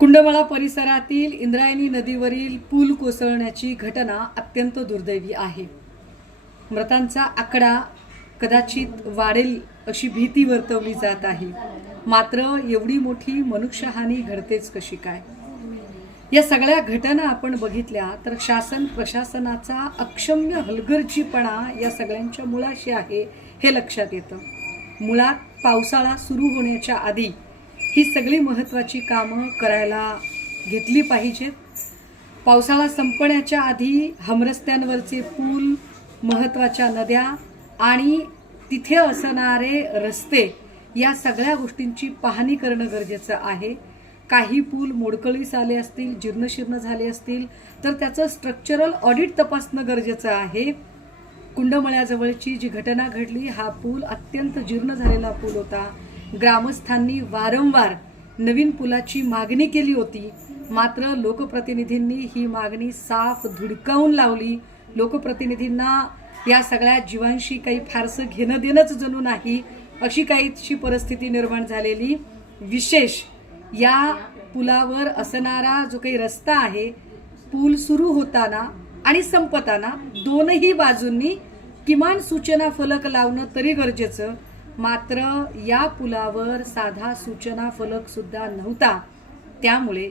कुंडमळा परिसरातील इंद्रायणी नदीवरील पूल कोसळण्याची घटना अत्यंत दुर्दैवी आहे. मृतांचा आकडा कदाचित वाढेल अशी भीती वर्तवली जात आहे. मात्र एवढी मोठी मनुष्यहानी घडतेच कशी काय? या सगळ्या घटना आपण बघितल्या तर शासन प्रशासनाचा अक्षम्य हलगर्जीपणा या सगळ्यांच्या मुळाशी आहे हे लक्षात येतं. मुळात पावसाळा सुरू होण्याच्या आधी ही सगळी महत्त्वाची कामं करायला घेतली पाहिजेत. पावसाळा संपण्याच्या आधी हमरस्त्यांवरचे पूल महत्त्वाच्या नद्या आणि तिथे असणारे रस्ते या सगळ्या गोष्टींची पाहणी करणं गरजेचं आहे. काही पूल मोडकळीस आले असतील जीर्णशीर्ण झाले असतील तर त्याचं स्ट्रक्चरल ऑडिट तपासणं गरजेचं आहे. कुंडमळ्याजवळची जी घटना घडली हा पूल अत्यंत जीर्ण झालेला पूल होता. ग्रामस्थांनी वारंवार नवीन पुलाची मागणी केली होती. मात्र लोकप्रतिनिधींनी ही मागणी साफ धुडकावून लावली. लोकप्रतिनिधींना या सगळ्या जीवांशी काही फारसं घेणं देणंच जणू नाही अशी काहीशी परिस्थिती निर्माण झालेली. विशेष या पुलावर असणारा जो काही रस्ता आहे पूल सुरू होताना आणि संपताना दोनही बाजूंनी किमान सूचना फलक लावणं तरी गरजेचं. मात्र या पुलावर साधा सूचना फलक सुद्धा नव्हता. त्यामुळे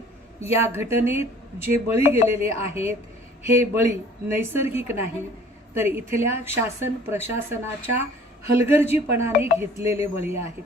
या घटनेत जे बळी गेलेले आहेत हे बळी नैसर्गिक नाही तर इथल्या शासन प्रशासनाच्या हलगर्जीपणाने घेतलेले बळी आहेत.